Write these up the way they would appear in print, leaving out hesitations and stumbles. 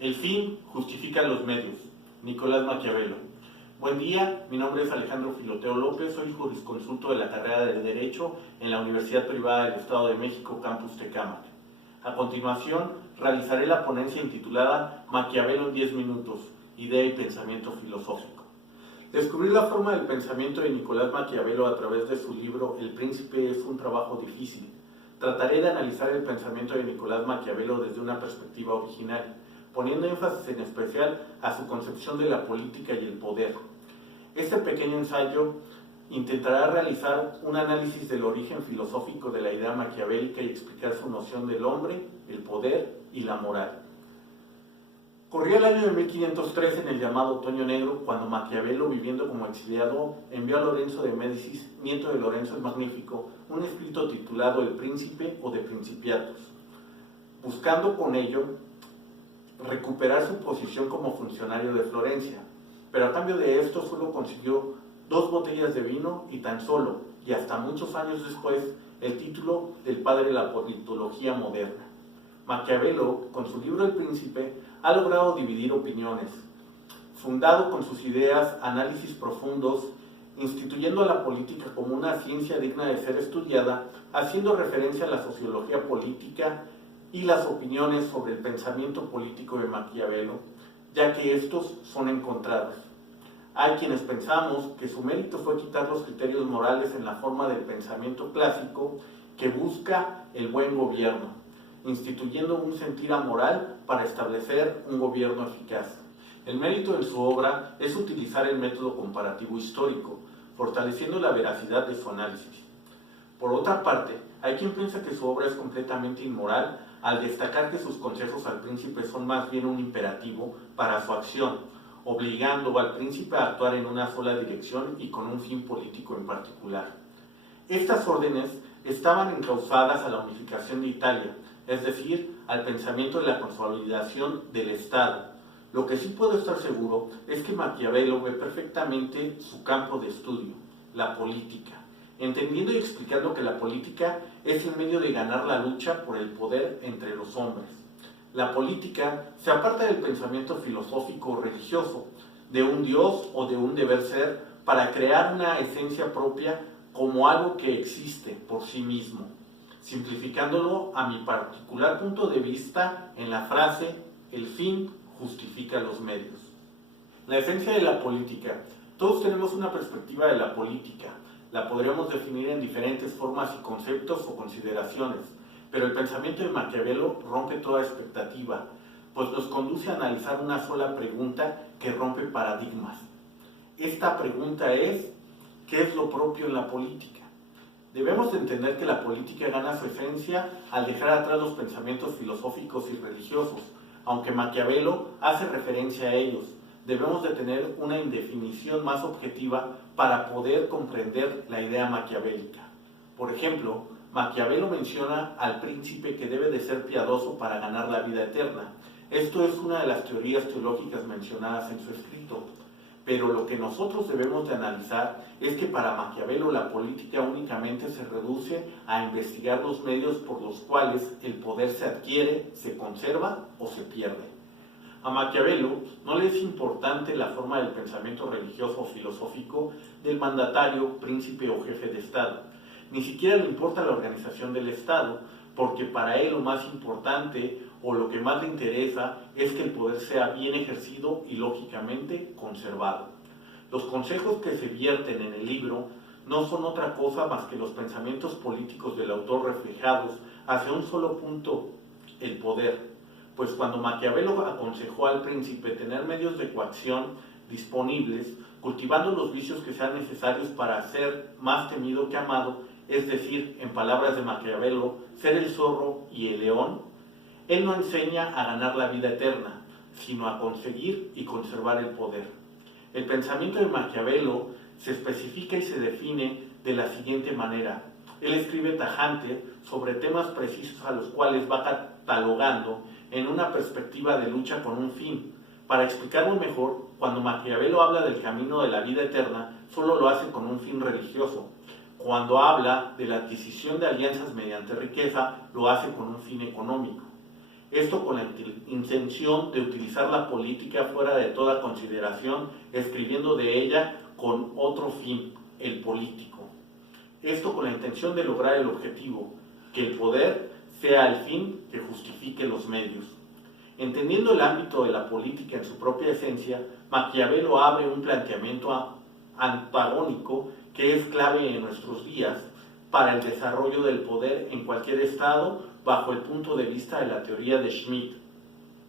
El fin justifica los medios. Nicolás Maquiavelo. Buen día, mi nombre es Alejandro Filoteo López, soy jurisconsulto de la carrera de Derecho en la Universidad Privada del Estado de México, Campus Tecámac. A continuación, realizaré la ponencia intitulada Maquiavelo en 10 minutos, idea y pensamiento filosófico. Descubrir la forma del pensamiento de Nicolás Maquiavelo a través de su libro El Príncipe es un trabajo difícil. Trataré de analizar el pensamiento de Nicolás Maquiavelo desde una perspectiva original, poniendo énfasis en especial a su concepción de la política y el poder. Este pequeño ensayo intentará realizar un análisis del origen filosófico de la idea maquiavélica y explicar su noción del hombre, el poder y la moral. Corría el año de 1503 en el llamado Otoño Negro, cuando Maquiavelo, viviendo como exiliado, envió a Lorenzo de Médicis, nieto de Lorenzo el Magnífico, un escrito titulado El Príncipe o De Principiatus, buscando con ello recuperar su posición como funcionario de Florencia, pero a cambio de esto solo consiguió 2 botellas de vino y tan solo, y hasta muchos años después, el título del padre de la politología moderna. Maquiavelo, con su libro El Príncipe, ha logrado dividir opiniones, fundado con sus ideas análisis profundos, instituyendo a la política como una ciencia digna de ser estudiada, haciendo referencia a la sociología política y las opiniones sobre el pensamiento político de Maquiavelo, ya que estos son encontrados. Hay quienes pensamos que su mérito fue quitar los criterios morales en la forma del pensamiento clásico que busca el buen gobierno, instituyendo un sentir amoral para establecer un gobierno eficaz. El mérito de su obra es utilizar el método comparativo histórico, fortaleciendo la veracidad de su análisis. Por otra parte, hay quien piensa que su obra es completamente inmoral al destacar que sus consejos al príncipe son más bien un imperativo para su acción, obligando al príncipe a actuar en una sola dirección y con un fin político en particular. Estas órdenes estaban encausadas a la unificación de Italia, es decir, al pensamiento de la consolidación del Estado. Lo que sí puedo estar seguro es que Maquiavelo ve perfectamente su campo de estudio, la política, entendiendo y explicando que la política es el medio de ganar la lucha por el poder entre los hombres. La política se aparta del pensamiento filosófico o religioso, de un Dios o de un deber ser, para crear una esencia propia como algo que existe por sí mismo, simplificándolo a mi particular punto de vista en la frase el fin justifica los medios. La esencia de la política. Todos tenemos una perspectiva de la política. La podríamos definir en diferentes formas y conceptos o consideraciones, pero el pensamiento de Maquiavelo rompe toda expectativa, pues nos conduce a analizar una sola pregunta que rompe paradigmas. Esta pregunta es, ¿qué es lo propio en la política? Debemos de entender que la política gana su esencia al dejar atrás los pensamientos filosóficos y religiosos, aunque Maquiavelo hace referencia a ellos. Debemos de tener una definición más objetiva para poder comprender la idea maquiavélica. Por ejemplo, Maquiavelo menciona al príncipe que debe de ser piadoso para ganar la vida eterna. Esto es una de las teorías teológicas mencionadas en su escrito. Pero lo que nosotros debemos de analizar es que para Maquiavelo la política únicamente se reduce a investigar los medios por los cuales el poder se adquiere, se conserva o se pierde. A Maquiavelo no le es importante la forma del pensamiento religioso o filosófico del mandatario, príncipe o jefe de Estado. Ni siquiera le importa la organización del Estado, porque para él lo más importante o lo que más le interesa es que el poder sea bien ejercido y lógicamente conservado. Los consejos que se vierten en el libro no son otra cosa más que los pensamientos políticos del autor reflejados hacia un solo punto, el poder. Pues cuando Maquiavelo aconsejó al príncipe tener medios de coacción disponibles, cultivando los vicios que sean necesarios para ser más temido que amado, es decir, en palabras de Maquiavelo, ser el zorro y el león, él no enseña a ganar la vida eterna, sino a conseguir y conservar el poder. El pensamiento de Maquiavelo se especifica y se define de la siguiente manera. Él escribe tajante sobre temas precisos a los cuales va catalogando en una perspectiva de lucha con un fin. Para explicarlo mejor, cuando Maquiavelo habla del camino de la vida eterna, solo lo hace con un fin religioso. Cuando habla de la adquisición de alianzas mediante riqueza, lo hace con un fin económico. esto con la intención de utilizar la política fuera de toda consideración, escribiendo de ella con otro fin, el político. Esto con la intención de lograr el objetivo, que el poder sea el fin que justifique los medios. Entendiendo el ámbito de la política en su propia esencia, Maquiavelo abre un planteamiento antagónico que es clave en nuestros días para el desarrollo del poder en cualquier estado bajo el punto de vista de la teoría de Schmitt,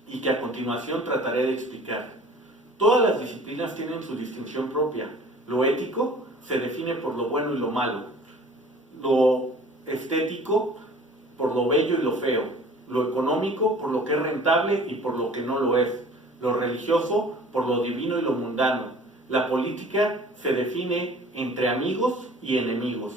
y que a continuación trataré de explicar. Todas las disciplinas tienen su distinción propia. Lo ético se define por lo bueno y lo malo, lo estético por lo bello y lo feo, lo económico por lo que es rentable y por lo que no lo es, lo religioso por lo divino y lo mundano. La política se define entre amigos y enemigos.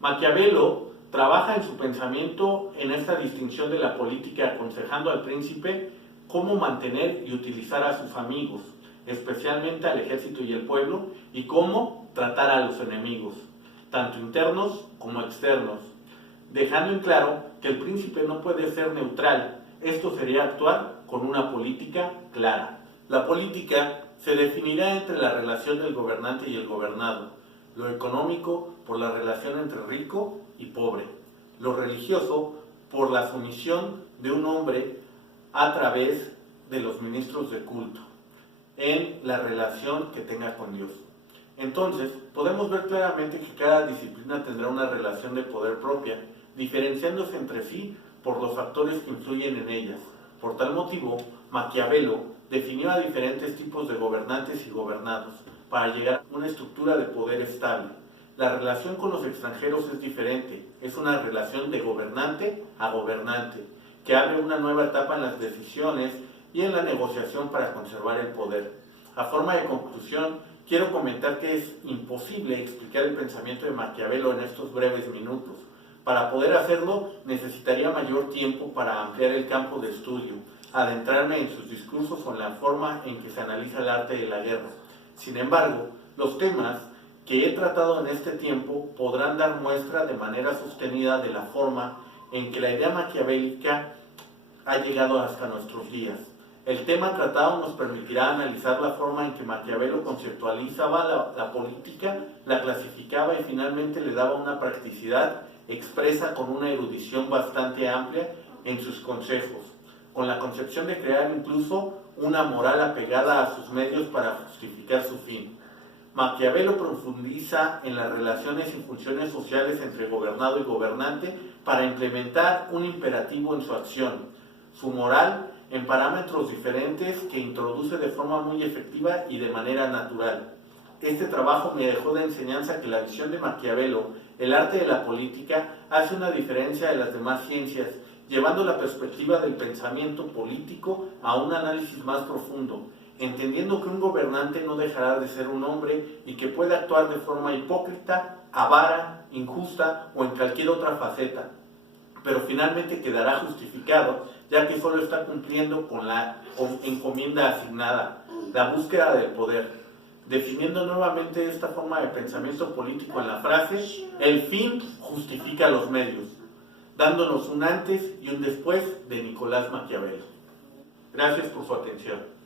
Maquiavelo trabaja en su pensamiento en esta distinción de la política, aconsejando al príncipe cómo mantener y utilizar a sus amigos, especialmente al ejército y el pueblo, y cómo tratar a los enemigos, tanto internos como externos, dejando en claro que el príncipe no puede ser neutral. Esto sería actuar con una política clara. La política se definirá entre la relación del gobernante y el gobernado, lo económico por la relación entre rico y pobre, lo religioso por la sumisión de un hombre a través de los ministros de culto, en la relación que tenga con Dios. Entonces, podemos ver claramente que cada disciplina tendrá una relación de poder propia, diferenciándose entre sí por los factores que influyen en ellas. Por tal motivo, Maquiavelo definió a diferentes tipos de gobernantes y gobernados para llegar a una estructura de poder estable. La relación con los extranjeros es diferente, es una relación de gobernante a gobernante, que abre una nueva etapa en las decisiones y en la negociación para conservar el poder. A forma de conclusión, quiero comentar que es imposible explicar el pensamiento de Maquiavelo en estos breves minutos. Para poder hacerlo, necesitaría mayor tiempo para ampliar el campo de estudio, adentrarme en sus discursos o en la forma en que se analiza el arte de la guerra. Sin embargo, los temas que he tratado en este tiempo podrán dar muestra de manera sostenida de la forma en que la idea maquiavélica ha llegado hasta nuestros días. El tema tratado nos permitirá analizar la forma en que Maquiavelo conceptualizaba la política, la clasificaba y finalmente le daba una practicidad expresa con una erudición bastante amplia en sus consejos, con la concepción de crear incluso una moral apegada a sus medios para justificar su fin. Maquiavelo profundiza en las relaciones y funciones sociales entre gobernado y gobernante para implementar un imperativo en su acción, su moral en parámetros diferentes que introduce de forma muy efectiva y de manera natural. Este trabajo me dejó de enseñanza que la visión de Maquiavelo, el arte de la política, hace una diferencia de las demás ciencias, llevando la perspectiva del pensamiento político a un análisis más profundo, entendiendo que un gobernante no dejará de ser un hombre y que puede actuar de forma hipócrita, avara, injusta o en cualquier otra faceta, pero finalmente quedará justificado, ya que solo está cumpliendo con la encomienda asignada, la búsqueda del poder, definiendo nuevamente esta forma de pensamiento político en la frase: el fin justifica los medios, dándonos un antes y un después de Nicolás Maquiavelo. Gracias por su atención.